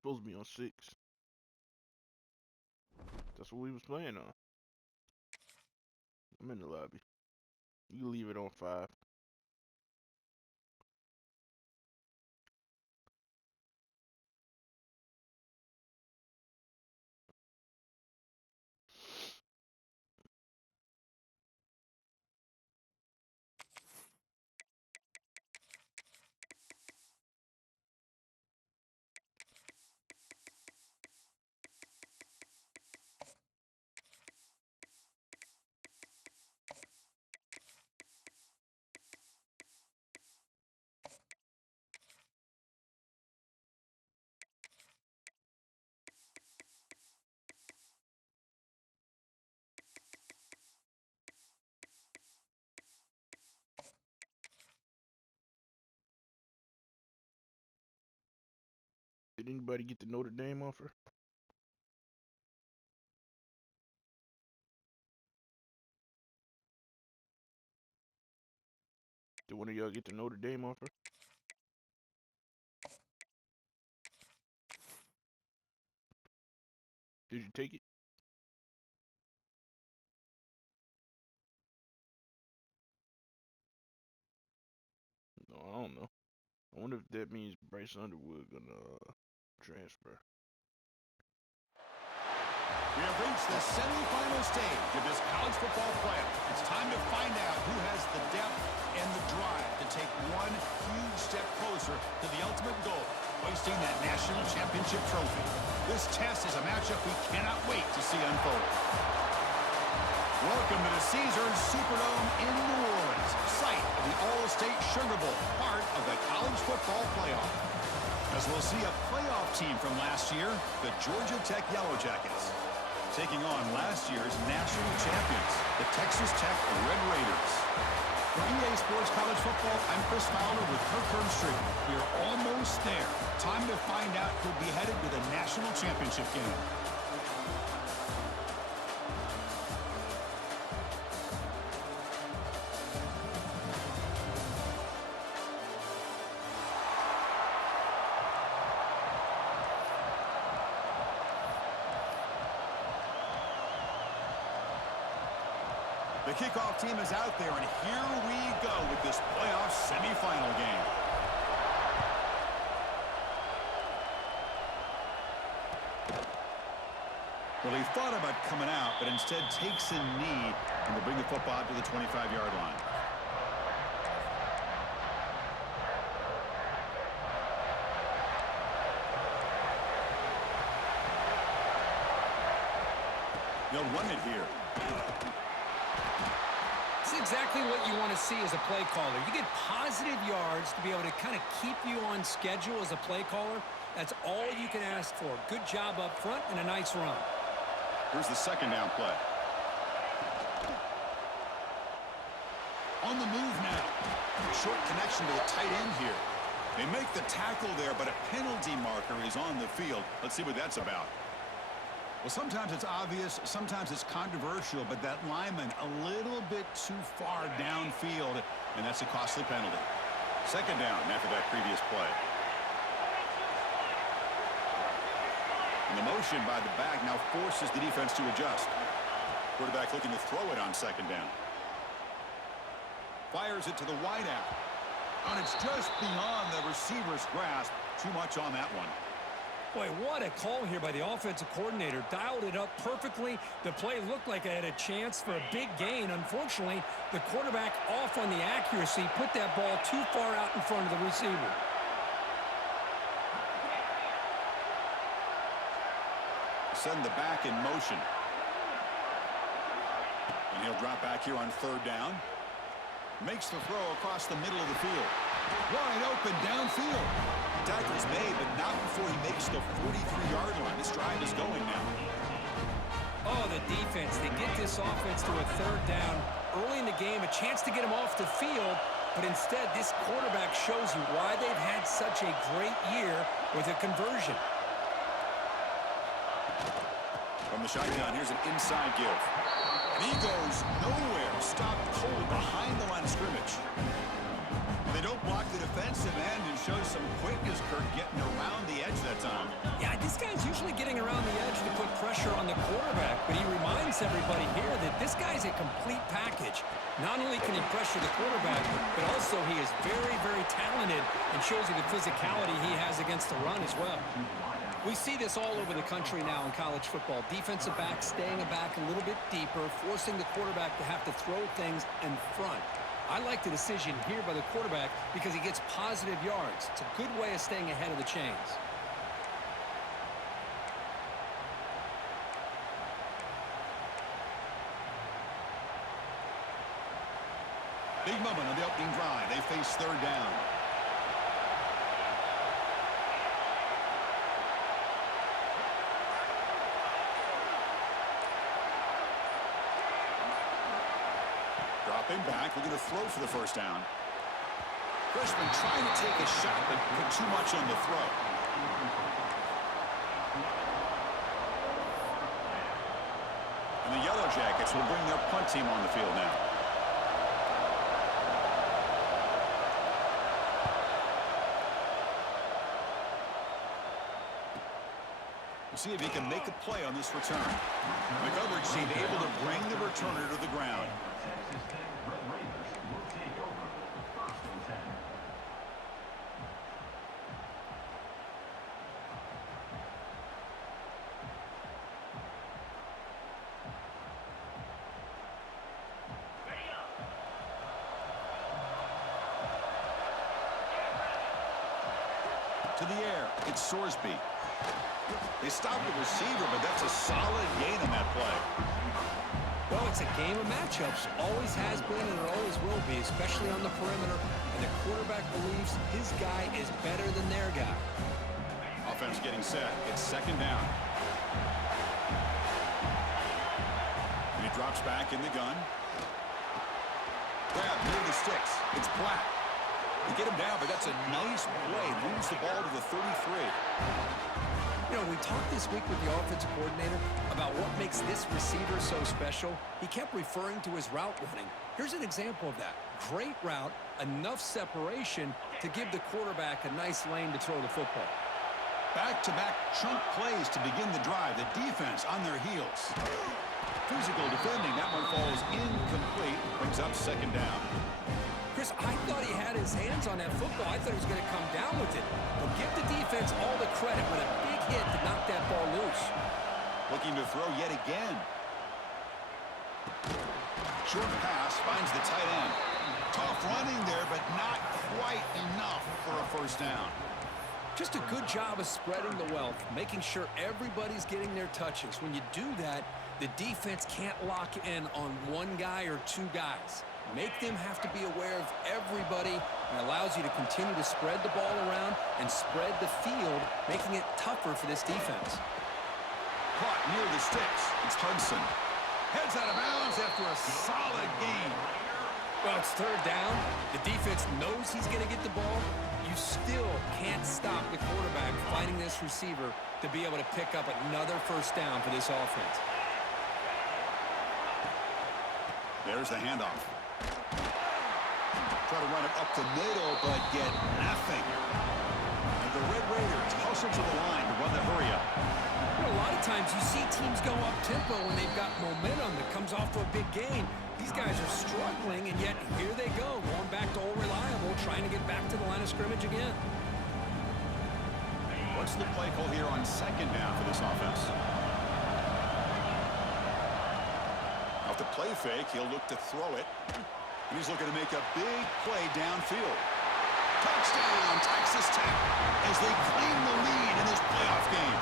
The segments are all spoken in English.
supposed to be on 6. That's what we was playing on. I'm in the lobby. You can leave it on 5. Did anybody get the Notre Dame offer? Did one of y'all get the Notre Dame offer? Did you take it? No, I don't know. I wonder if that means Bryce Underwood gonna transfer. We have reached the semifinal stage of this college football playoff. It's time to find out who has the depth and the drive to take one huge step closer to the ultimate goal, hoisting that national championship trophy. This test is a matchup we cannot wait to see unfold. Welcome to the Caesars Superdome in New Orleans, site of the All-State Sugar Bowl, part of the college football playoff. As we'll see a playoff team from last year, the Georgia Tech Yellow Jackets, taking on last year's national champions, the Texas Tech Red Raiders. For EA Sports College Football, I'm Chris Fowler with Kirk Herbstreit. We're almost there. Time to find out who'll be headed to the national championship game. The kickoff team is out there, and here we go with this playoff semifinal game. Well, he thought about coming out, but instead takes a knee and will bring the football out to the 25-yard line. They'll run it here. Exactly what you want to see as a play caller. You get positive yards to be able to kind of keep you on schedule as a play caller. That's all you can ask for. Good job up front and a nice run. Here's the second down play. On the move now. Short connection to the tight end here. They make the tackle there, but a penalty marker is on the field. Let's see what that's about. Well, sometimes it's obvious, sometimes it's controversial, but that lineman a little bit too far downfield, and that's a costly penalty. Second down after that previous play. And the motion by the back now forces the defense to adjust. Quarterback looking to throw it on second down. Fires it to the wideout. And it's just beyond the receiver's grasp. Too much on that one. Boy, what a call here by the offensive coordinator. Dialed it up perfectly. The play looked like it had a chance for a big gain. Unfortunately, the quarterback off on the accuracy, put that ball too far out in front of the receiver. Send the back in motion. And he'll drop back here on third down. Makes the throw across the middle of the field. Wide open downfield. Tackle's made, but not before he makes the 43-yard line. This drive is going now. Oh, the defense. They get this offense to a third down early in the game, a chance to get him off the field, but instead this quarterback shows you why they've had such a great year with a conversion. From the shotgun, here's an inside give. And he goes nowhere. Stopped cold behind the line of scrimmage. They don't block the defensive end and show some quickness, Kirk, getting around the edge that time. Yeah, this guy's usually getting around the edge to put pressure on the quarterback, but he reminds everybody here that this guy's a complete package. Not only can he pressure the quarterback, but also he is very, very talented and shows you the physicality he has against the run as well. We see this all over the country now in college football. Defensive backs staying back a little bit deeper, forcing the quarterback to have to throw things in front. I like the decision here by the quarterback because he gets positive yards. It's a good way of staying ahead of the chains. Big moment on the opening drive. They face third down. Dropping back, we're going to throw for the first down. Freshman trying to take a shot, but put too much on the throw. And the Yellow Jackets will bring their punt team on the field now. We'll see if he can make a play on this return. The coverage team able to bring the returner to the ground. To the air, it's Sorsby. They stopped the receiver, but that's a solid gain on that play. Well, it's a game of matchups. Always has been and it always will be, especially on the perimeter. And the quarterback believes his guy is better than their guy. Offense getting set. It's second down. And he drops back in the gun. Grab near the sticks. It's Black. They get him down, but that's a nice play. Moves the ball to the 33. You know, we talked this week with the offensive coordinator about what makes this receiver so special. He kept referring to his route running. Here's an example of that. Great route, enough separation to give the quarterback a nice lane to throw the football. Back-to-back chunk plays to begin the drive. The defense on their heels. Physical defending. That one falls incomplete. Brings up second down. Chris, I thought he had his hands on that football. I thought he was going to come down with it. But give the defense all the credit with a big hit to knock that ball loose. Looking to throw yet again. Short pass finds the tight end. Tough running there, but not quite enough for a first down. Just a good job of spreading the wealth, making sure everybody's getting their touches. When you do that, the defense can't lock in on one guy or two guys. Make them have to be aware of everybody, and allows you to continue to spread the ball around and spread the field, making it tougher for this defense. Caught near the sticks. It's Hudson. Heads out of bounds after a solid gain. Well, it's third down. The defense knows he's going to get the ball. You still can't stop the quarterback fighting this receiver to be able to pick up another first down for this offense. There's the handoff. Try to run it up the middle, but get nothing. And the Red Raiders hustle to the line to run the hurry-up. A lot of times you see teams go up-tempo when they've got momentum that comes off for a big gain. These guys are struggling, and yet here they go, going back to old reliable, trying to get back to the line of scrimmage again. What's the play call here on second down for this offense? Off the play fake, he'll look to throw it. And he's looking to make a big play downfield. Touchdown, Texas Tech, as they claim the lead in this playoff game.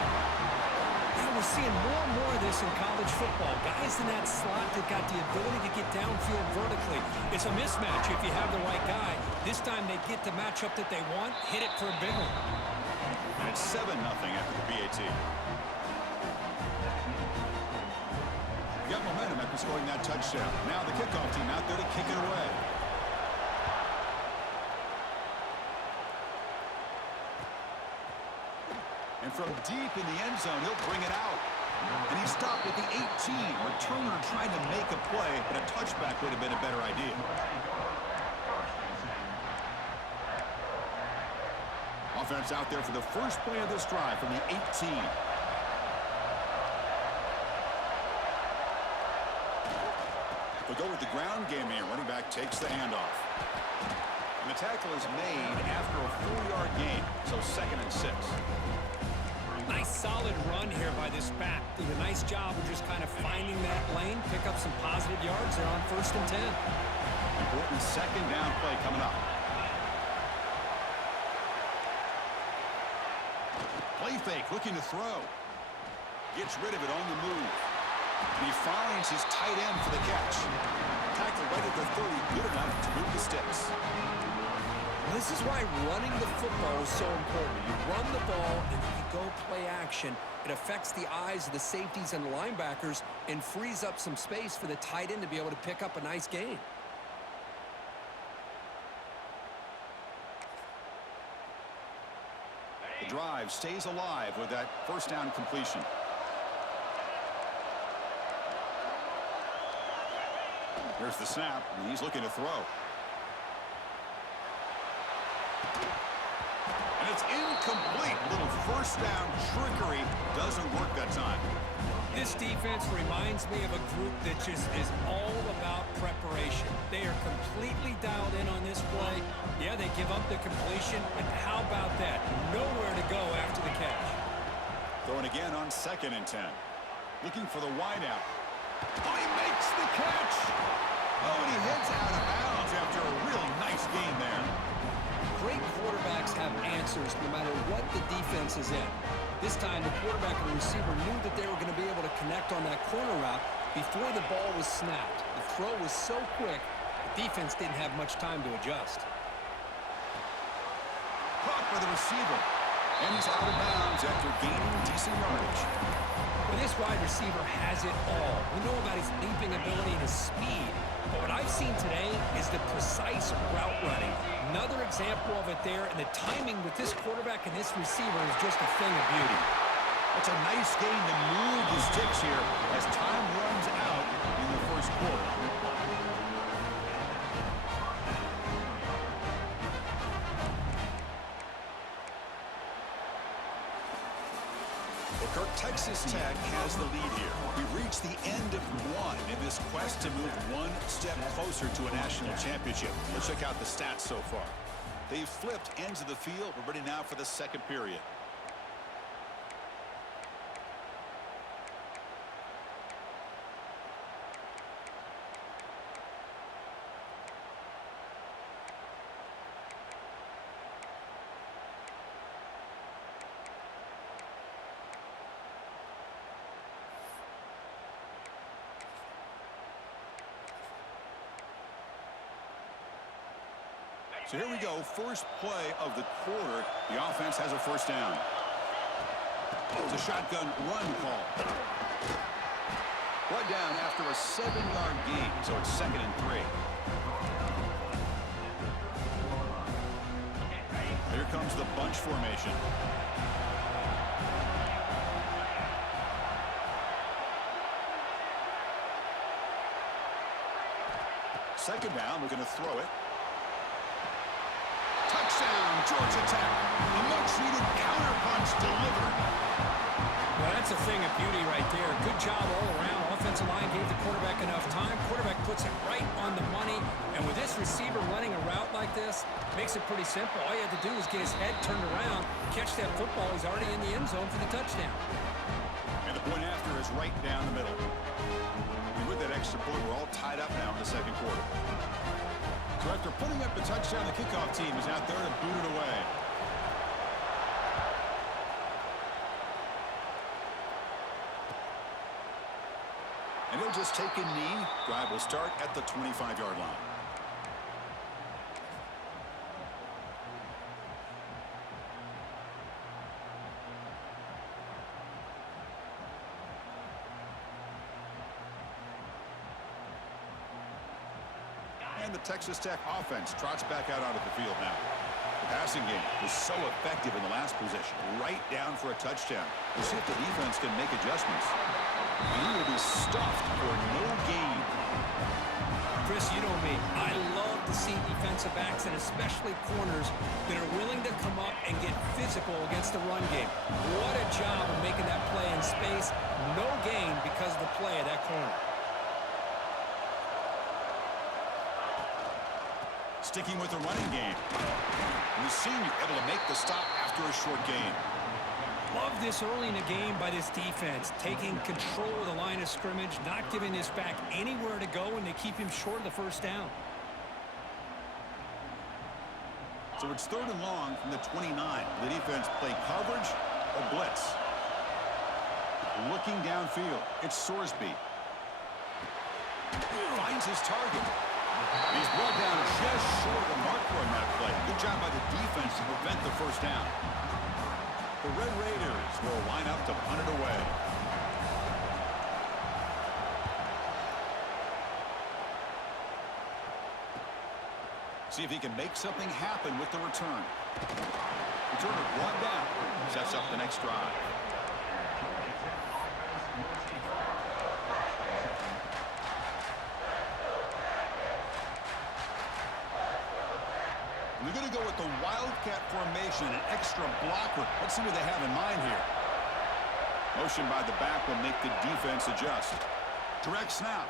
Yeah, we're seeing more and more of this in college football. Guys in that slot that got the ability to get downfield vertically. It's a mismatch if you have the right guy. This time they get the matchup that they want, hit it for a big one. And it's 7-0 after the PAT. Got momentum after scoring that touchdown. Now the kickoff team out there to kick it away. And from deep in the end zone, he'll bring it out. And he stopped at the 18. Returner trying to make a play, but a touchback would have been a better idea. offense out there for the first play of this drive from the 18. We'll go with the ground game here. Running back takes the handoff. And the tackle is made after a 4-yard gain, so 2nd and 6. Nice solid run here by this back. Did a nice job of just kind of finding that lane, pick up some positive yards there on 1st and 10. Important 2nd down play coming up. Play fake, looking to throw. Gets rid of it on the move. And he finds his tight end for the catch. Tackle right at the 30, good enough to move the sticks. This is why running the football is so important. You run the ball and you go play action. It affects the eyes of the safeties and the linebackers and frees up some space for the tight end to be able to pick up a nice gain. The drive stays alive with that 1st down completion. Here's the snap, and he's looking to throw. And it's incomplete. Little 1st down trickery doesn't work that time. This defense reminds me of a group that just is all about preparation. They are completely dialed in on this play. Yeah, they give up the completion, but how about that? Nowhere to go after the catch. Throwing again on 2nd and 10. Looking for the wideout. Oh, he makes the catch. Oh, and he heads out of bounds after a really nice gain there. Great quarterbacks have answers no matter what the defense is in. This time, the quarterback and the receiver knew that they were going to be able to connect on that corner route before the ball was snapped. The throw was so quick, the defense didn't have much time to adjust. Caught by the receiver. And he's out of bounds after gaining decent yardage. Well, this wide receiver has it all. We know about his leaping ability and his speed. But what I've seen today is the precise route running. Another example of it there, and the timing with this quarterback and this receiver is just a thing of beauty. It's a nice gain to move the sticks here as time runs out in the 1st quarter. Well, Kirk, Texas Tech has the lead here. We've reached the end of one in this quest to move one step closer to a national championship. Let's check out the stats so far. They've flipped ends of the field. We're ready now for the 2nd period. So here we go, 1st play of the quarter. The offense has a 1st down. It's a shotgun run call. Brought down after a 7-yard gain, so it's 2nd and 3. Here comes the bunch formation. Second down, we're going to throw it. Touchdown, Georgia Tech. A much-needed counterpunch delivered. Well, that's a thing of beauty right there. Good job all around. Offensive line gave the quarterback enough time. Quarterback puts it right on the money. And with this receiver running a route like this, makes it pretty simple. All you have to do is get his head turned around, catch that football. He's already in the end zone for the touchdown. And the point after is right down the middle. And with that extra point, we're all tied up now in the 2nd quarter. So after putting up the touchdown, the kickoff team is out there to boot it away. And he'll just take a knee. Drive will start at the 25-yard line. And the Texas Tech offense trots back out onto the field now. The passing game was so effective in the last possession, right down for a touchdown. We'll see if the defense can make adjustments. And he will be stuffed for no gain. Chris, you know me. I love to see defensive backs and especially corners that are willing to come up and get physical against the run game. What a job of making that play in space. No gain because of the play of that corner. Sticking with the running game. And the senior able to make the stop after a short gain. Love this early in the game by this defense, taking control of the line of scrimmage, not giving this back anywhere to go, and they keep him short of the first down. So it's 3rd and long from the 29. The defense play coverage or blitz. Looking downfield, it's Sorsby. Finds his target. He's brought down just short of the marker on that play. Good job by the defense to prevent the first down. The Red Raiders will line up to punt it away. See if he can make something happen with the return. Returner brought down. Sets up the next drive. We're going to go with the Wildcat formation, an extra blocker. Let's see what they have in mind here. Motion by the back will make the defense adjust. Direct snap.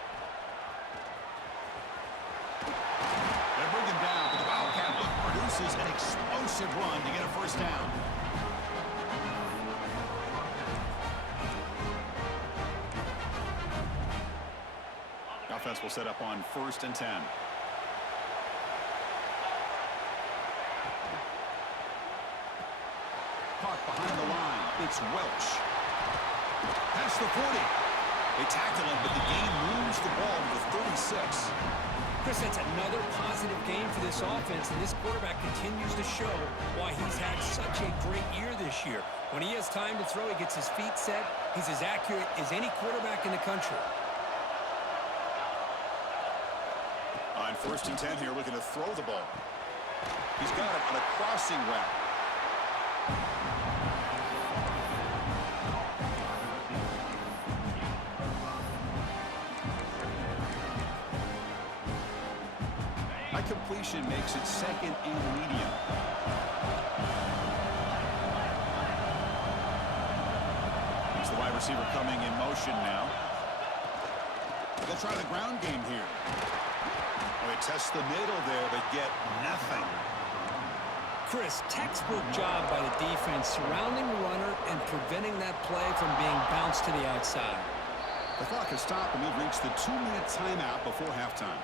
They bring him down, but the Wildcat produces an explosive run to get a first down. Offense will set up on 1st and 10. Caught behind the line. It's Welch. Past the 40. They tackle him, but the game moves the ball to the 36. Chris, that's another positive game for this offense, and this quarterback continues to show why he's had such a great year this year. When he has time to throw, he gets his feet set. He's as accurate as any quarterback in the country. On 1st and 10 here, looking to throw the ball. He's got it on a crossing route. That completion makes it 2nd and medium. It's the wide receiver coming in motion now. They'll try the ground game here. They test the middle there, but get nothing. Chris, textbook job by the defense surrounding the runner and preventing that play from being bounced to the outside. The clock has stopped, and we've reached the 2-minute timeout before halftime.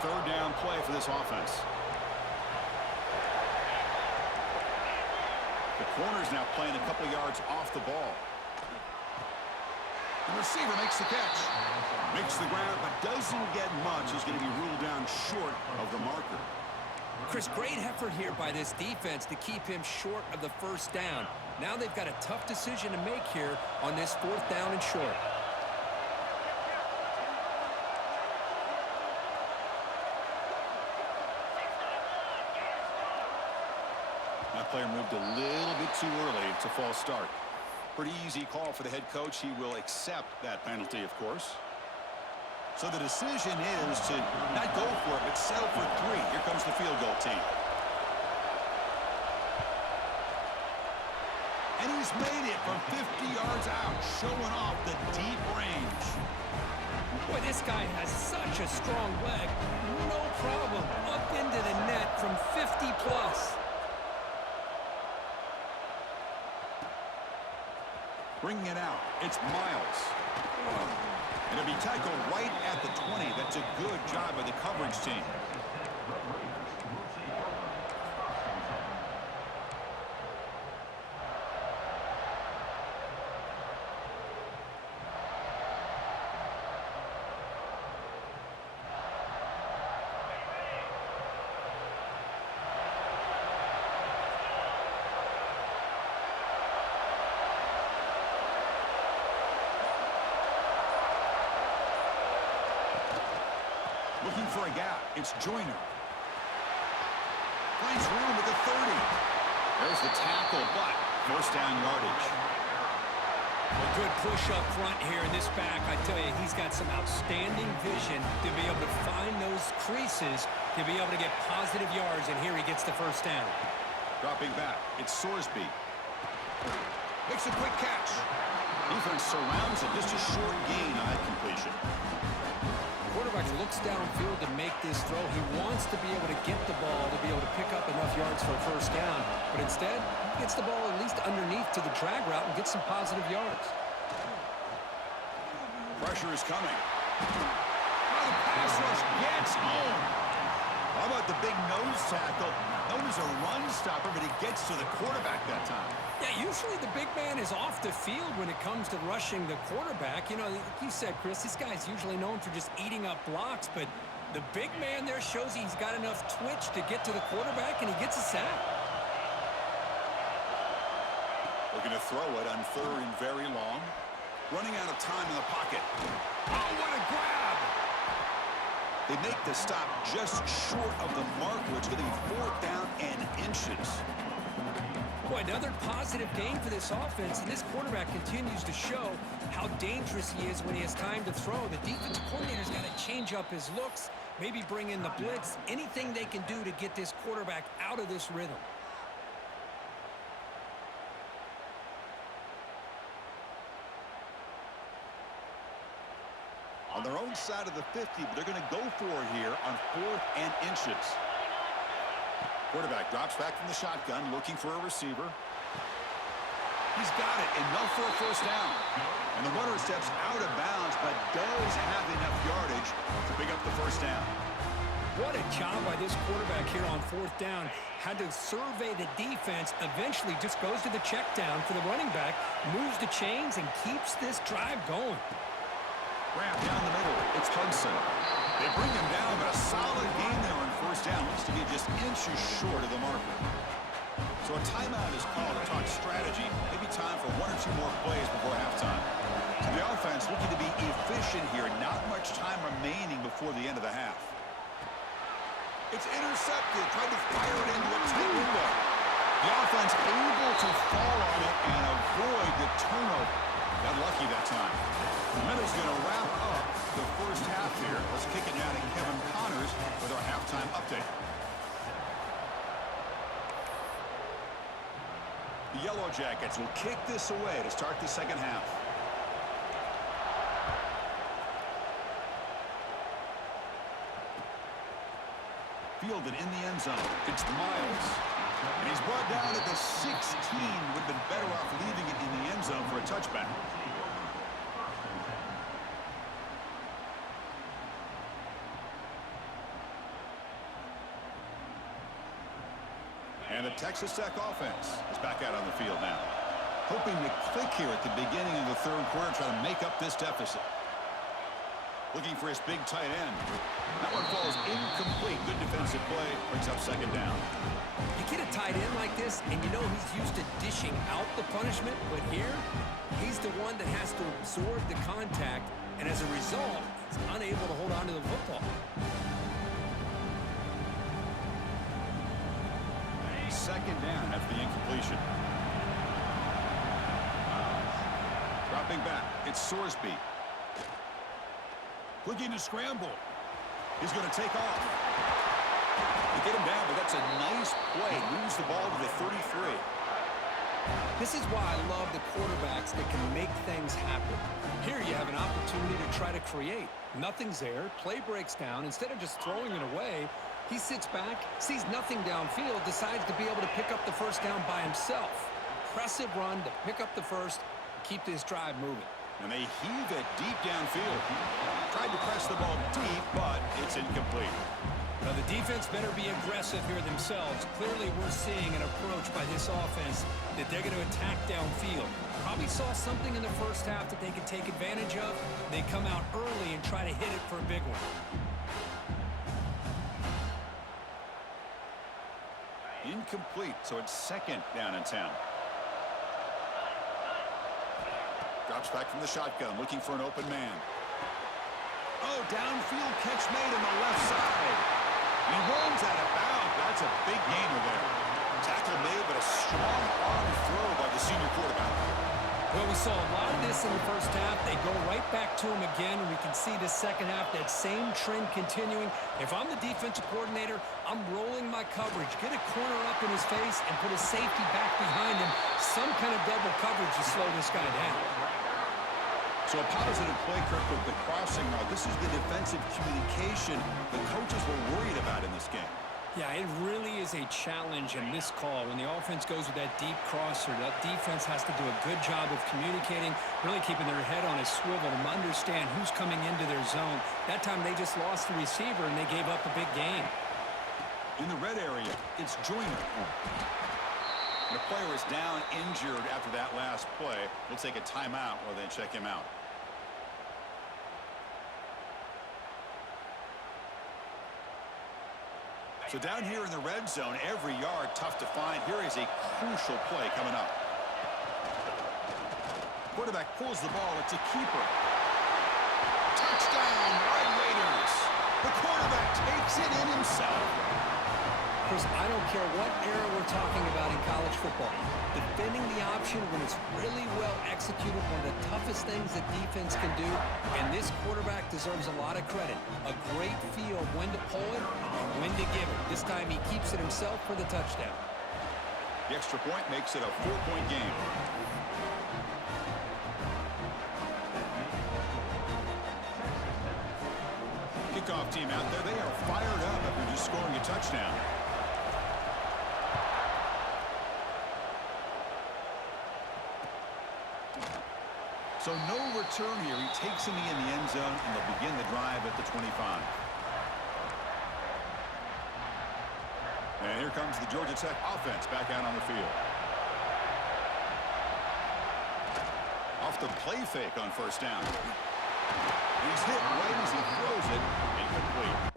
Third down play for this offense. The corner's now playing a couple yards off the ball. The receiver makes the catch. Makes the ground, but doesn't get much. He's going to be ruled down short of the marker. Chris, great effort here by this defense to keep him short of the first down. Now they've got a tough decision to make here on this 4th down and short. That player moved a little bit too early. It's a false start. Pretty easy call for the head coach. He will accept that penalty, of course. So the decision is to not go for it, but settle for 3. Here comes the field goal team. And he's made it from 50 yards out, showing off the deep range. Boy, this guy has such a strong leg. No problem. Up into the net from 50 plus. Bringing it out, it's Miles. And it'll be tackled right at the 20. That's a good job by the coverage team. Looking for a a gap. It's Joyner. Finds room at the 30. There's the tackle, but first down yardage. A good push up front here in this back. I tell you, he's got some outstanding vision to be able to find those creases, to be able to get positive yards, and here he gets the first down. Dropping back, it's Sorsby. Makes a quick catch. Defense surrounds it. Just a short gain on that completion. Quarterback looks downfield to make this throw. He wants to be able to get the ball to be able to pick up enough yards for a first down. But instead, he gets the ball at least underneath to the drag route and gets some positive yards. Pressure is coming. Oh, the pass rush gets home. How about the big nose tackle? Known as a run stopper, but he gets to the quarterback that time. Yeah, usually the big man is off the field when it comes to rushing the quarterback. You know, like you said, Chris, this guy's usually known for just eating up blocks, but the big man there shows he's got enough twitch to get to the quarterback, and he gets a sack. Looking to throw it on third and very long. Running out of time in the pocket. Oh, what a grab! They make the stop just short of the marker. It's going to be 4th down and inches. Boy, another positive gain for this offense, and this quarterback continues to show how dangerous he is when he has time to throw. The defensive coordinator's got to change up his looks, maybe bring in the blitz, anything they can do to get this quarterback out of this rhythm. On their own side of the 50, but they're going to go for it here on 4th and inches. Quarterback drops back from the shotgun, looking for a receiver. He's got it, enough for a first down. And the runner steps out of bounds, but does have enough yardage to pick up the first down. What a job by this quarterback here on 4th down. Had to survey the defense, eventually just goes to the check down for the running back, moves the chains, and keeps this drive going. Wrap down the middle. It's Hudson. They bring him down, but a solid gain there on first down. Looks to be just inches short of the marker. So a timeout is called to talk strategy. Maybe time for 1 or 2 more plays before halftime. So the offense looking to be efficient here. Not much time remaining before the end of the half. It's intercepted. Tried to fire it into a tight window. The offense able to fall on it and avoid the turnover. Got lucky that time. The Meadows going to wrap up the first half here. Let's kick it now to Kevin Connors with our halftime update. The Yellow Jackets will kick this away to start the second half. Fielded in the end zone. It's Miles. And he's brought down at the 16. Would have been better off leaving it in the end zone for a touchback. And the Texas Tech offense is back out on the field now. Hoping to click here at the beginning of the third quarter, try to make up this deficit. Looking for his big tight end. That one falls incomplete. Good defensive play. Brings up second down. You get a tight end like this, and you know he's used to dishing out the punishment, but here, he's the one that has to absorb the contact, and as a result, he's unable to hold on to the football. Second down after the incompletion. Dropping back, it's Sorsby. Looking to scramble. He's going to take off. They get him down, but that's a nice play. Moves the ball to the 33. This is why I love the quarterbacks that can make things happen. Here you have an opportunity to try to create. Nothing's there. Play breaks down. Instead of just throwing it away, he sits back, sees nothing downfield, decides to be able to pick up the first down by himself. Impressive run to pick up the first, keep this drive moving. And they heave it deep downfield. Tried to press the ball deep, but it's incomplete. Now the defense better be aggressive here themselves. Clearly we're seeing an approach by this offense that they're going to attack downfield. Probably saw something in the first half that they could take advantage of. They come out early and try to hit it for a big one. Incomplete, so it's second down in 10. Drops back from the shotgun, looking for an open man. Oh, downfield catch made on the left side. He runs out of bounds. That's a big gainer there. Tackle made, but a strong arm throw by the senior quarterback. Well, we saw a lot of this in the first half. They go right back to him again, and we can see the second half, that same trend continuing. If I'm the defensive coordinator, I'm rolling my coverage. Get a corner up in his face and put a safety back behind him. Some kind of double coverage to slow this guy down. So a positive play, Kirk, with the crossing route. This is the defensive communication the coaches were worried about in this game. Yeah, it really is a challenge in this call. When the offense goes with that deep crosser, that defense has to do a good job of communicating, really keeping their head on a swivel to understand who's coming into their zone. That time they just lost the receiver and they gave up a big gain. In the red area, it's Joyner. The player is down injured after that last play. We'll take a timeout while they check him out. So down here in the red zone, every yard tough to find. Here is a crucial play coming up. Quarterback pulls the ball. It's a keeper. Touchdown, Red Raiders. The quarterback takes it in himself. Chris, I don't care what era we're talking about in college football. Defending the option when it's really well executed, one of the toughest things that defense can do, and this quarterback deserves a lot of credit. A great feel of when to pull it and when to give it. This time he keeps it himself for the touchdown. The extra point makes it a 4-point game. Kickoff team out there. They are fired up after just scoring a touchdown. So no return here. He takes him in the end zone, and they'll begin the drive at the 25. And here comes the Georgia Tech offense back out on the field. Off the play fake on first down. He's hit right as he throws it. Incomplete.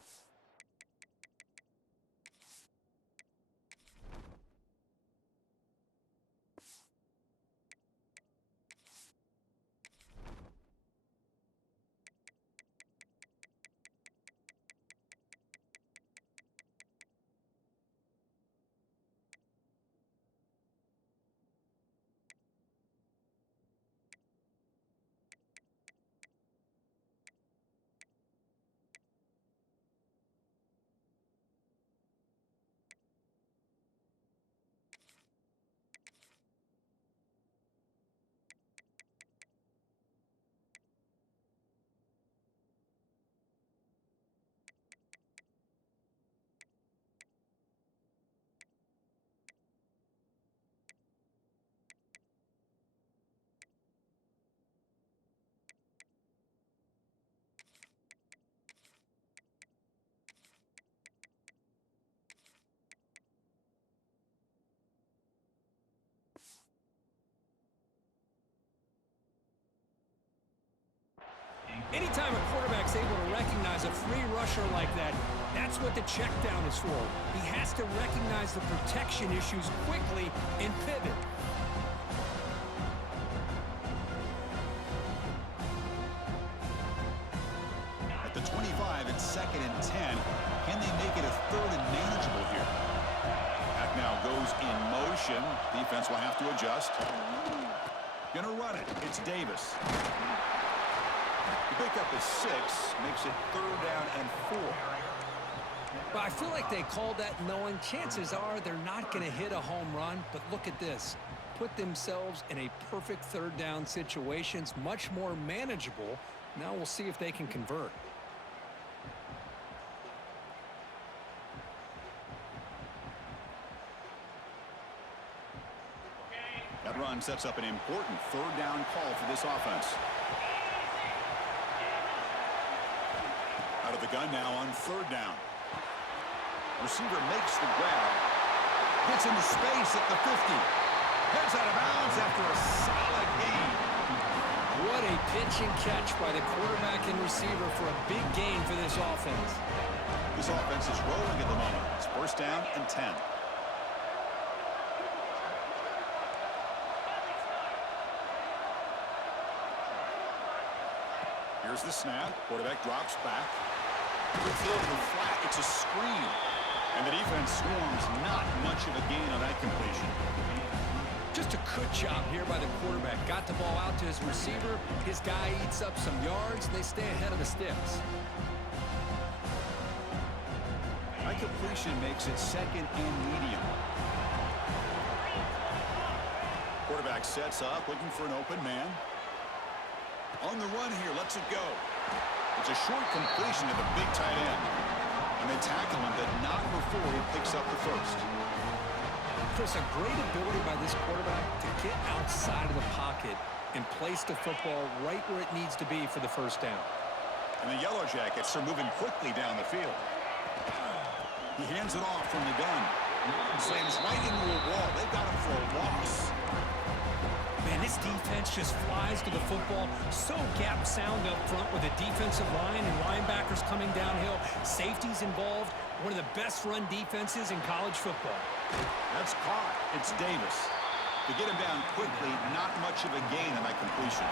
Anytime a quarterback's able to recognize a free rusher like that, that's what the check down is for. He has to recognize the protection issues quickly and pivot. At the 25, it's 2nd and 10. Can they make it a 3rd and manageable here? Back now goes in motion. Defense will have to adjust. Gonna run it. It's Davis. The pickup is 6, makes it 3rd down and 4. But I feel like they called that knowing chances are they're not going to hit a home run. But look at this. Put themselves in a perfect 3rd down situation. It's much more manageable. Now we'll see if they can convert. That run sets up an important 3rd down call for this offense. Out of the gun now on 3rd down. Receiver makes the grab. Gets into space at the 50. Heads out of bounds after a solid gain. What a pitch and catch by the quarterback and receiver for a big gain for this offense. This offense is rolling at the moment. It's 1st down and 10. Here's the snap. Quarterback drops back. Good field for flat. It's a screen. And the defense swarms. Not much of a gain on that completion. Just a good job here by the quarterback. Got the ball out to his receiver. His guy eats up some yards, and they stay ahead of the sticks. That completion makes it second and medium. Quarterback sets up, looking for an open man. On the run here, lets it go. It's a short completion to the big tight end. And they tackle him, but not before he picks up the first. Chris, a great ability by this quarterback to get outside of the pocket and place the football right where it needs to be for the first down. And the Yellow Jackets are moving quickly down the field. He hands it off from the gun. Slams right into a wall. They've got him for a loss. Man, this defense just flies to the football. So gap sound up front with a defensive line and linebackers coming downhill. Safeties involved. One of the best run defenses in college football. That's caught. It's Davis. To get him down quickly, not much of a gain on that completion.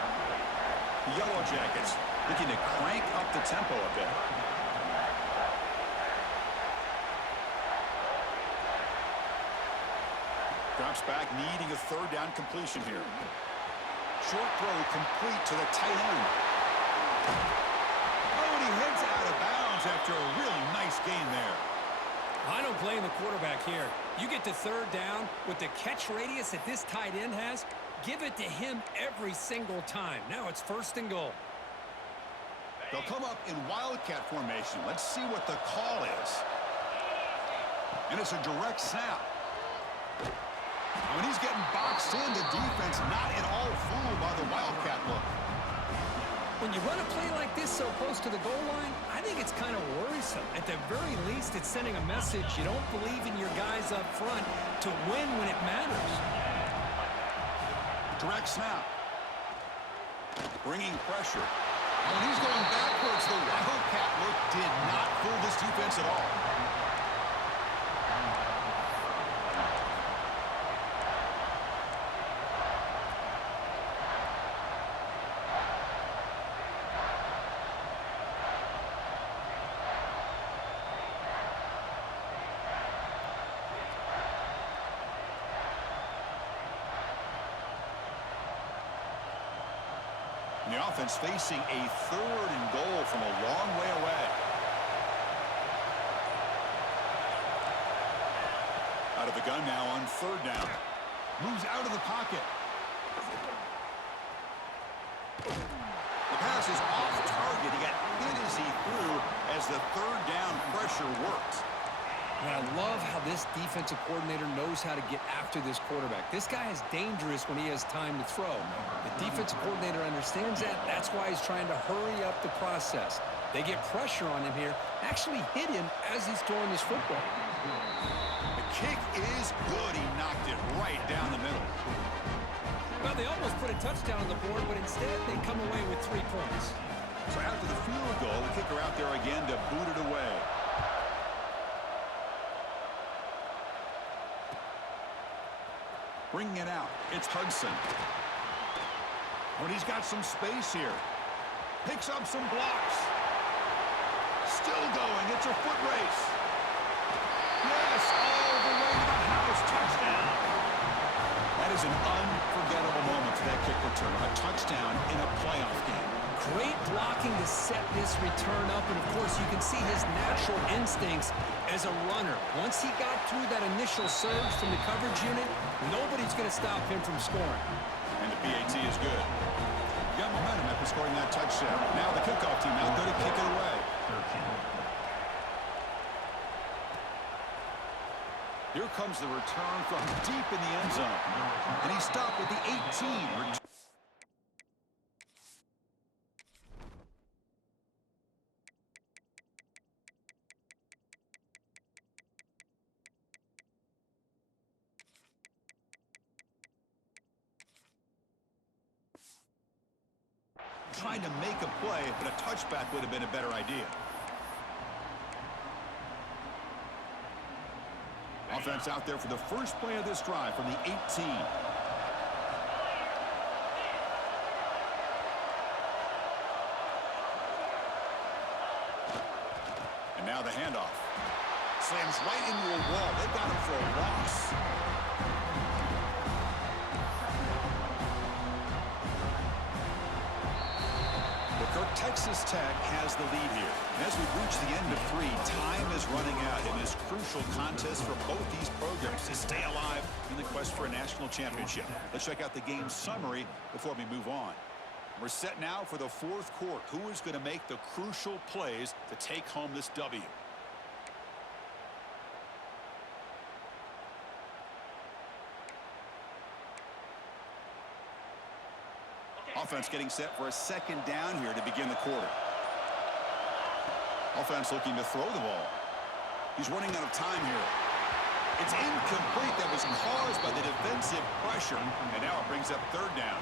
The Yellow Jackets looking to crank up the tempo a bit. Drops back, needing a third down completion here. Short throw complete to the tight end. Oh, and he heads out of bounds after a really nice gain there. I don't blame the quarterback here. You get to third down with the catch radius that this tight end has, give it to him every single time. Now it's first and goal. They'll come up in wildcat formation. Let's see what the call is. And it's a direct snap. When he's getting boxed in, the defense not at all fooled by the wildcat look. When you run a play like this so close to the goal line, I think it's kind of worrisome. At the very least, it's sending a message you don't believe in your guys up front to win when it matters. Direct snap. Bringing pressure. And when he's going backwards, the wildcat look did not fool this defense at all. And the offense facing a third and goal from a long way away. Out of the gun now on third down. Moves out of the pocket. The pass is off target. He got hit as he threw as the third down pressure worked. And I love how this defensive coordinator knows how to get after this quarterback. This guy is dangerous when he has time to throw. The defensive coordinator understands that. That's why he's trying to hurry up the process. They get pressure on him here, actually hit him as he's throwing this football. The kick is good. He knocked it right down the middle. Well, they almost put a touchdown on the board, but instead they come away with 3 points. So after the field goal, the kicker out there again to boot it away. Bringing it out, it's Hudson. When he's got some space here. Picks up some blocks. Still going, it's a foot race. Yes, all the way to the house, touchdown. That is an unforgettable moment for that kick return. A touchdown in a playoff game. Great blocking to set this return up, and of course you can see his natural instincts as a runner. Once he got through that initial surge from the coverage unit, nobody's going to stop him from scoring. And the PAT is good. You got momentum after scoring that touchdown. Now the kickoff team out there to kick it away. Here comes the return from deep in the end zone. And he stopped at the 18. Trying to make a play, but a touchback would have been a better idea. Offense out there for the first play of this drive from the 18. Now the handoff. Slams right into a wall. They got him for a loss. Texas Tech has the lead here. And as we reach the end of 3, time is running out in this crucial contest for both these programs to stay alive in the quest for a national championship. Let's check out the game summary before we move on. We're set now for the 4th quarter. Who is going to make the crucial plays to take home this W? Offense getting set for a 2nd down here to begin the quarter. Offense looking to throw the ball. He's running out of time here. It's incomplete. That was caused by the defensive pressure. And now it brings up 3rd down.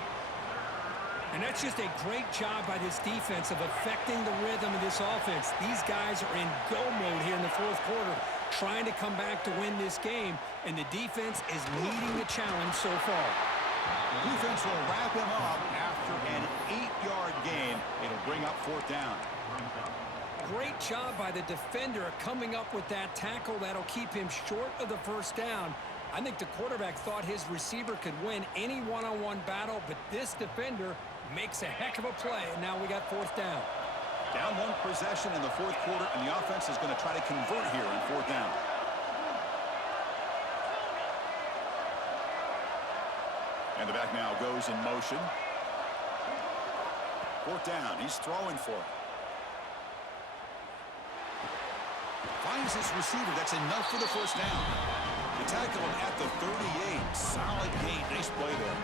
And that's just a great job by this defense of affecting the rhythm of this offense. These guys are in go mode here in the 4th quarter, trying to come back to win this game. And the defense is meeting the challenge so far. Defense will wrap him up after an 8-yard gain. It'll bring up 4th down. Great job by the defender coming up with that tackle that'll keep him short of the 1st down. I think the quarterback thought his receiver could win any one-on-one battle, but this defender makes a heck of a play, and now we got 4th down. Down 1 possession in the 4th quarter, and the offense is going to try to convert here on 4th down. And the back now goes in motion. 4th down. He's throwing for it. Finds his receiver. That's enough for the 1st down. They tackle him at the 38. Solid gain. Nice play there.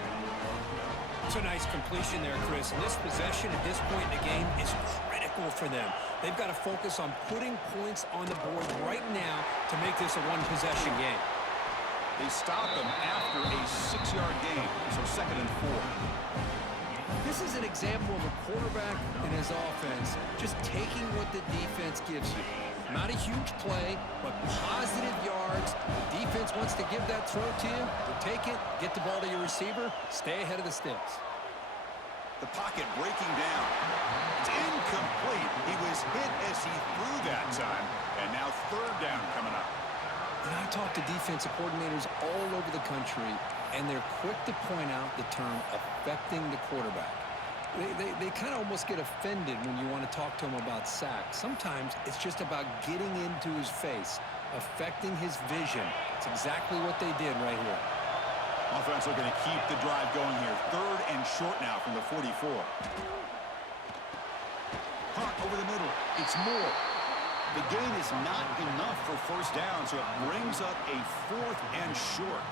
It's a nice completion there, Chris. And this possession at this point in the game is critical for them. They've got to focus on putting points on the board right now to make this a 1-possession game. They stop him after a 6-yard gain, so 2nd and 4. This is an example of a quarterback and his offense just taking what the defense gives you. Not a huge play, but positive yards. The defense wants to give that throw to you. You take it, get the ball to your receiver, stay ahead of the sticks. The pocket breaking down. It's incomplete. He was hit as he threw that time, and now 3rd down coming up. And I talk to defensive coordinators all over the country, and they're quick to point out the term affecting the quarterback. They kind of almost get offended when you want to talk to them about sacks. Sometimes it's just about getting into his face, affecting his vision. It's exactly what they did right here. Offense looking to keep the drive going here. 3rd and short now from the 44. Hunt over the middle. It's more. The gain is not enough for 1st down, so it brings up a 4th and short.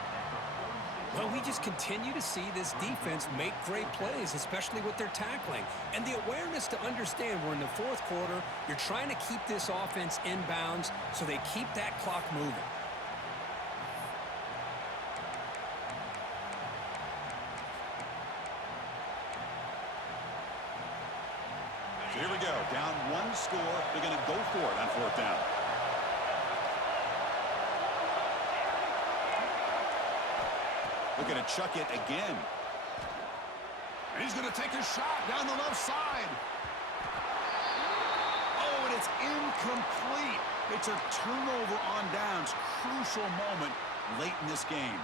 Well, we just continue to see this defense make great plays, especially with their tackling. And the awareness to understand we're in the 4th quarter, you're trying to keep this offense in bounds so they keep that clock moving. So here we go. Down 1 score. They're going to go for it on 4th down. Looking to chuck it again. And he's going to take a shot down the left side. Oh, and it's incomplete. It's a turnover on downs. Crucial moment late in this game.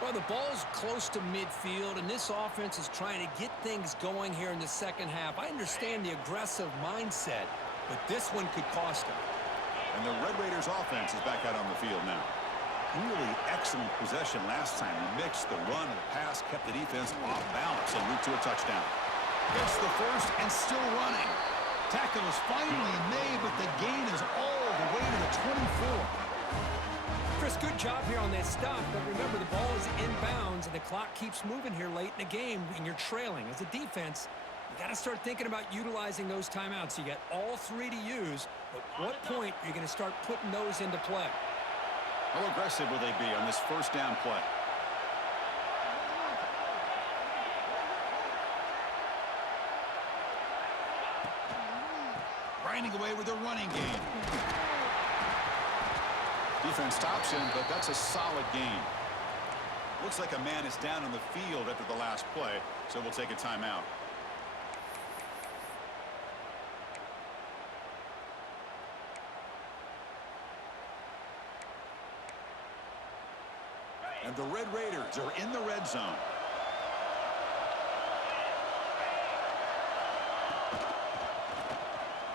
Well, the ball's close to midfield, and this offense is trying to get things going here in the 2nd half. I understand the aggressive mindset, but this one could cost them. And the Red Raiders offense is back out on the field now. Really excellent possession last time. He mixed the run and the pass, kept the defense off balance en route to a touchdown. Gets the 1st and still running. Tackle is finally made, but the gain is all the way to the 24. Chris, good job here on that stop, but remember the ball is inbounds and the clock keeps moving here late in the game and you're trailing. As a defense, you got to start thinking about utilizing those timeouts. You got all 3 to use, but at what point are you going to start putting those into play? How aggressive will they be on this 1st down play? Grinding away with a running game. Defense stops him, but that's a solid gain. Looks like a man is down on the field after the last play, so we'll take a timeout. And the Red Raiders are in the red zone.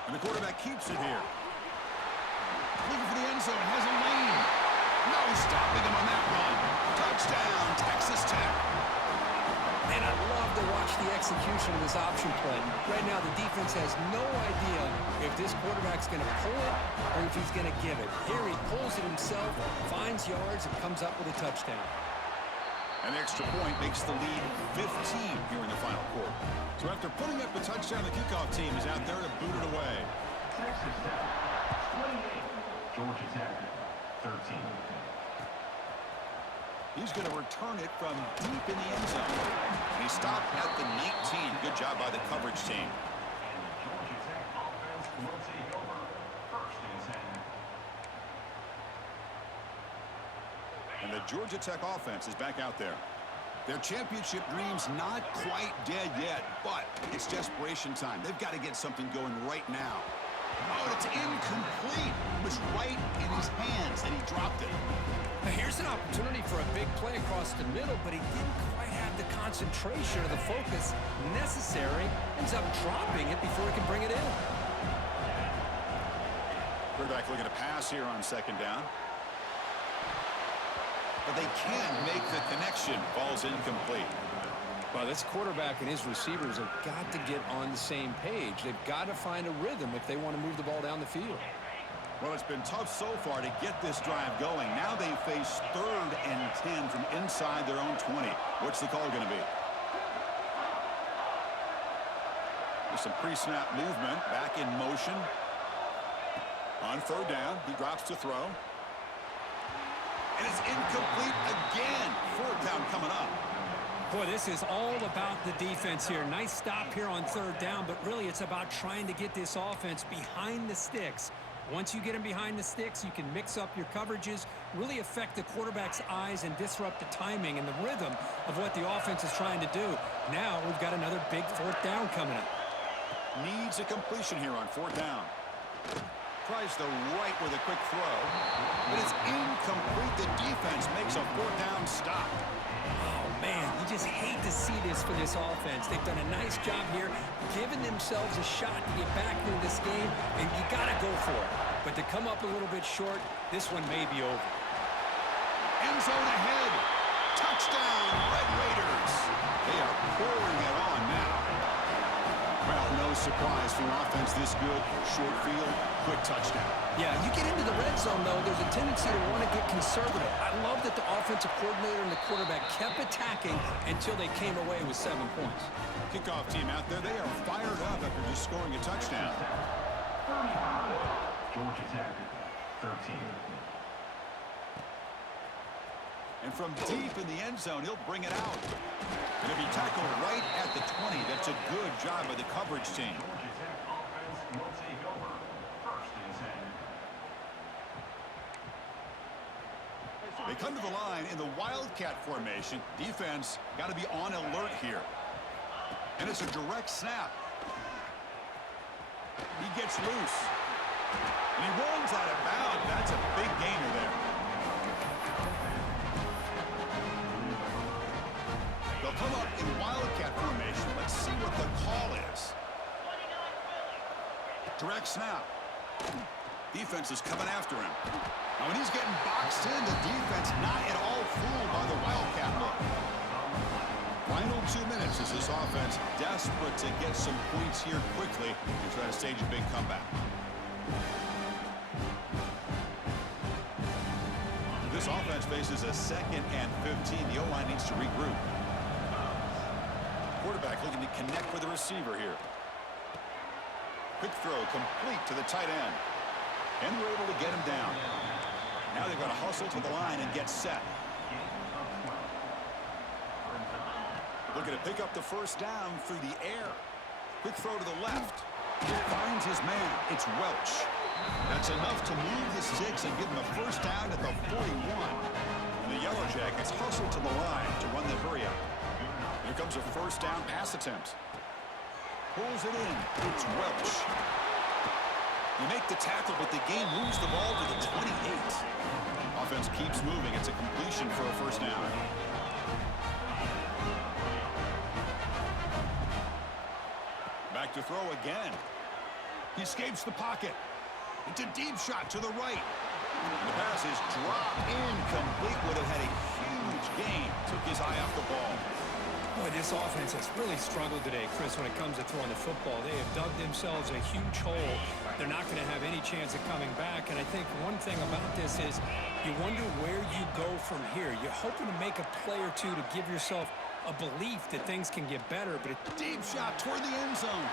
And the quarterback keeps it here. Looking for the end zone. Has a lane. No stopping him on that run. Touchdown, Texas Tech. And I love to watch the execution of this option play. Right now, the defense has no idea if this quarterback's going to pull it or if he's going to give it. Here he pulls it himself, finds yards, and comes up with a touchdown. An extra point makes the lead 15 here in the final quarter. So after putting up the touchdown, the kickoff team is out there to boot it away. Texas Tech, 28. Georgia Tech, 13. He's going to return it from deep in the end zone. He stopped at the 19. Good job by the coverage team. And the Georgia Tech offense will take over first and 10. And the Georgia Tech offense is back out there. Their championship dreams not quite dead yet, but it's desperation time. They've got to get something going right now. Oh, it's incomplete. It was right in his hands, and he dropped it. Now here's an opportunity for a big play across the middle, but he didn't quite have the concentration or the focus necessary. Ends up dropping it before he can bring it in. Quarterback looking to pass here on second down. But they can't make the connection. Ball's incomplete. Well, this quarterback and his receivers have got to get on the same page. They've got to find a rhythm if they want to move the ball down the field. Well, it's been tough so far to get this drive going. Now they face 3rd and 10 from inside their own 20. What's the call going to be? There's some pre-snap movement. Back in motion. On 3rd down, he drops to throw. And it's incomplete again. 4th down coming up. Boy, this is all about the defense here. Nice stop here on 3rd down, but really it's about trying to get this offense behind the sticks. Once you get them behind the sticks, you can mix up your coverages, really affect the quarterback's eyes and disrupt the timing and the rhythm of what the offense is trying to do. Now we've got another big 4th down coming up. Needs a completion here on 4th down. Tries the right with a quick throw, but it's incomplete. The defense makes a 4th down stop. Oh, man, you just hate to see this for this offense. They've done a nice job here, giving themselves a shot to get back into this game, and you got to go for it. But to come up a little bit short, this one may be over. End zone ahead. Touchdown, Red Raiders. They are pouring it on now. Well, no surprise for an offense this good. Short field, quick touchdown. Yeah, you get into the red zone, though, there's a tendency to want to get conservative. I love that the offensive coordinator and the quarterback kept attacking until they came away with 7 points. Kickoff team out there, they are fired up after just scoring a touchdown. 35. Georgia Tech, 13. And from deep in the end zone, he'll bring it out. And he'll be tackled right at the 20. That's a good job by the coverage team. Georgia Tech offense will take over first and 10. They come to the line in the Wildcat formation. Defense got to be on alert here. And it's a direct snap. He gets loose. And he rolls out of bounds. That's a big gainer there. They'll come up in Wildcat formation. Let's see what the call is. Direct snap. Defense is coming after him. Now, when he's getting boxed in, the defense not at all fooled by the Wildcat look. Final 2 minutes as this offense desperate to get some points here quickly and try to stage a big comeback. This offense faces a 2nd and 15. The O-line needs to regroup. Quarterback looking to connect with the receiver here. Quick throw complete to the tight end. And we're able to get him down. Now they've got to hustle to the line and get set. Looking to pick up the 1st down through the air. Quick throw to the left. Finds his man. It's Welch. That's enough to move the sticks and give him a 1st down at the 41. And the Yellow Jackets hustle to the line to run the hurry up. Here comes a 1st down pass attempt. Pulls it in. It's Welch. You make the tackle, but the game moves the ball to the 28. Offense keeps moving. It's a completion for a first down. Back to throw again. He escapes the pocket. It's a deep shot to the right. The pass is dropped incomplete. Would have had a huge gain. Took his eye off the ball. Boy, this offense has really struggled today, Chris, when it comes to throwing the football. They have dug themselves a huge hole. They're not going to have any chance of coming back. And I think one thing about this is you wonder where you go from here. You're hoping to make a play or two to give yourself a belief that things can get better. But Deep shot toward the end zone.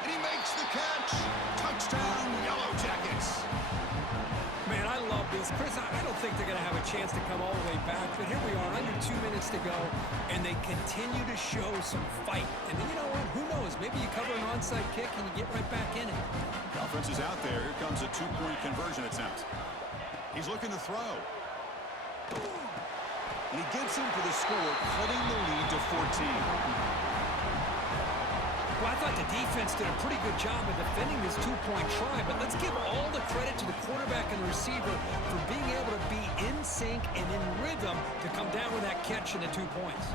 And he makes the catch. Touchdown, Yellow Jackets. man, I love this. Chris, I don't think they're going to have a chance to come all the way back, but here we are, under 2 minutes to go, and they continue to show some fight. And then, you know what? Who knows? Maybe you cover an onside kick and you get right back in it. The offense is out there. Here comes a two-point conversion attempt. He's looking to throw. And he gets him for the score, cutting the lead to 14. Well, I thought the defense did a pretty good job of defending this two-point try, but let's give all the credit to the quarterback and the receiver for being able to be in sync and in rhythm to come down with that catch and the 2 points.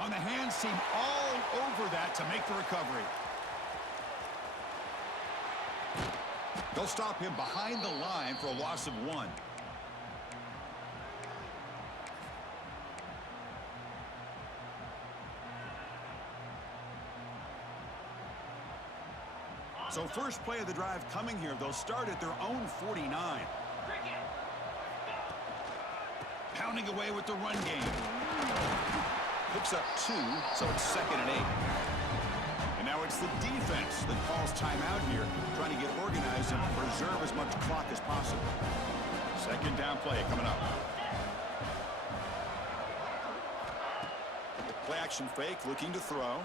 On the hands team all over that to make the recovery. They'll stop him behind the line for a loss of 1. So first play of the drive coming here. They'll start at their own 49. Pounding away with the run game. Picks up 2, so it's 2nd and 8. And now it's the defense that calls timeout here, trying to get organized and preserve as much clock as possible. 2nd down play coming up. Play action fake, looking to throw.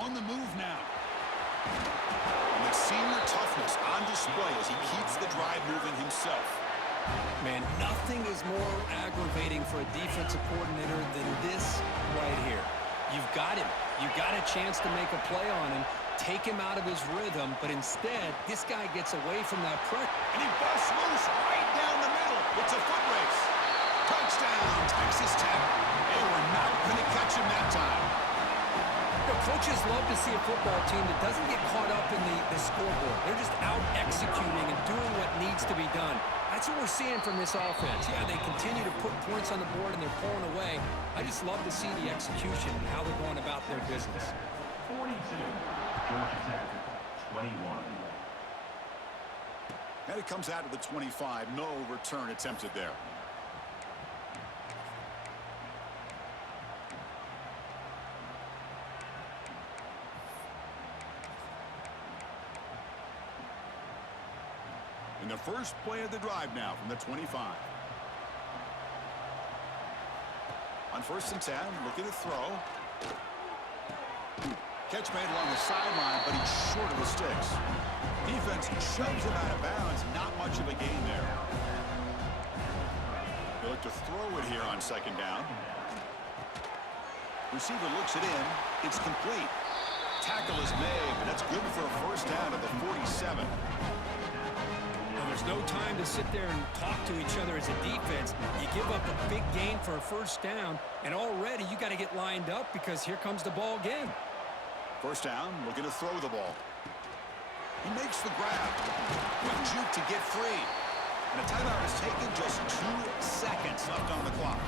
On the move now. And the senior toughness on display as he keeps the drive moving himself. Man, nothing is more aggravating for a defensive coordinator than this right here. You've got him. You've got a chance to make a play on him, take him out of his rhythm, but instead, this guy gets away from that pressure. And he busts loose right down the middle. It's a foot race. Touchdown, Texas Tech. They were not going to catch him that time. Coaches love to see a football team that doesn't get caught up in the scoreboard. They're just out executing and doing what needs to be done. That's what we're seeing from this offense. Yeah, they continue to put points on the board and they're pulling away. I just love to see the execution and how they're going about their business. 42, Georgia Tech, 21. And it comes out of the 25. No return attempted there. In the first play of the drive now from the 25. On 1st and 10, looking to throw. Catch made along the sideline, but he's short of the sticks. Defense shoves him out of bounds. Not much of a gain there. They look to throw it here on 2nd down. Receiver looks it in. It's complete. Tackle is made, but that's good for a first down at the 47. There's no time to sit there and talk to each other as a defense. You give up a big gain for a first down, and already you got to get lined up because here comes the ball again. First down, looking to throw the ball. He makes the grab with juke to get free. And a timeout is taken, just 2 seconds left on the clock.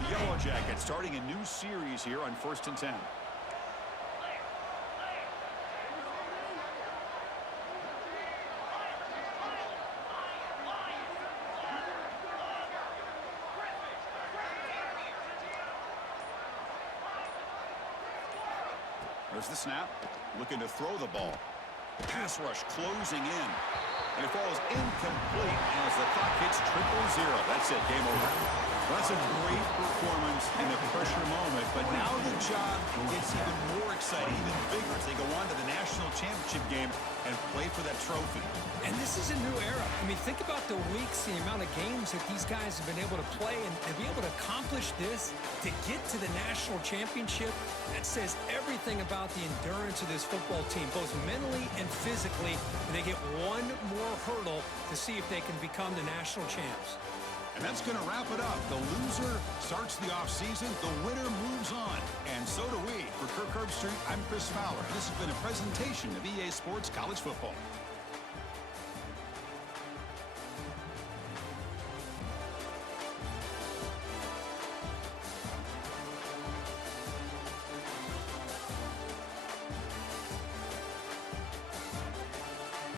The Yellow Jackets starting a new series here on 1st and 10. There's the snap, looking to throw the ball. Pass rush closing in. And it falls incomplete as the clock hits 0-0. That's it, game over. Well, that's a great performance in the pressure moment, but now the job It's even more exciting, even bigger as they go on to the national championship game and play for that trophy. And this is a new era. I mean, think about the weeks, the amount of games that these guys have been able to play and be able to accomplish this, to get to the national championship. That says everything about the endurance of this football team, both mentally and physically. And they get one more hurdle to see if they can become the national champs. And that's going to wrap it up. The loser starts the offseason. The winner moves on. And so do we. For Kirk Herbstreit, I'm Chris Fowler. This has been a presentation of EA Sports College Football.